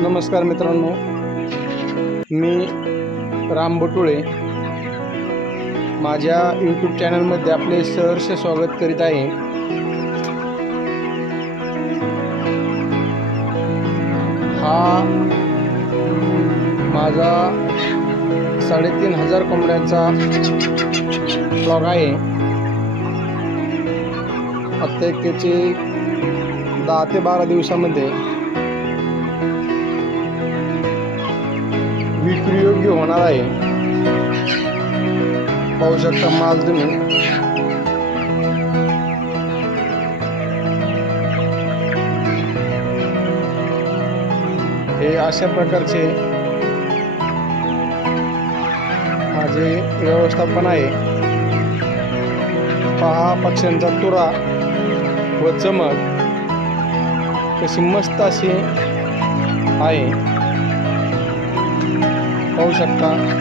नमस्कार मित्रांनो. मी राम बटुळे. माझ्या यूट्यूब चॅनलमध्ये आपले सहर्ष स्वागत करीत आहे. हा माझा साडेतीन हजार कोंबड्यांचा ब्लॉग आहे. आता त्याचे दहा ते बारा दिवसामध्ये विक्रीयोग्य होणार आहे. पाहू शकता माल तुम्ही. हे अशा प्रकारचे माझे व्यवस्थापन आहे. पहा पक्ष्यांचा तुरा व चमक. कशी मस्त अशी आहे. पाहू शकता.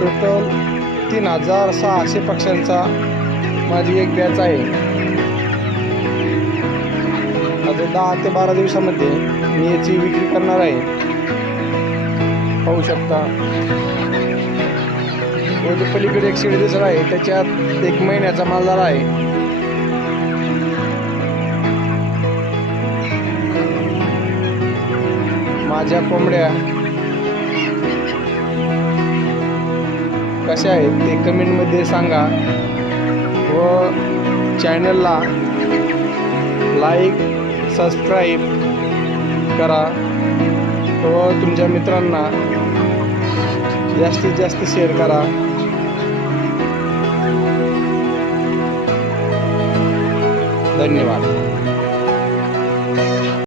टोटल तीन हजार सहाशे पक्ष्यांचा माझी एक बॅच आहे. आता दहा ते बारा दिवसामध्ये मी याची विक्री करणार आहे. पाहू शकता. व पलीकडे एक सीडी दिसत आहे त्याच्यात एक महिन्याचा माल झाला आहे. माझ्या कोंबड्या. कशा आहेत ते कमेंटमध्ये सांगा. व चॅनलला लाईक सबस्क्राईब करा. व तुमच्या मित्रांना जास्तीत जास्त शेअर करा. धन्यवाद.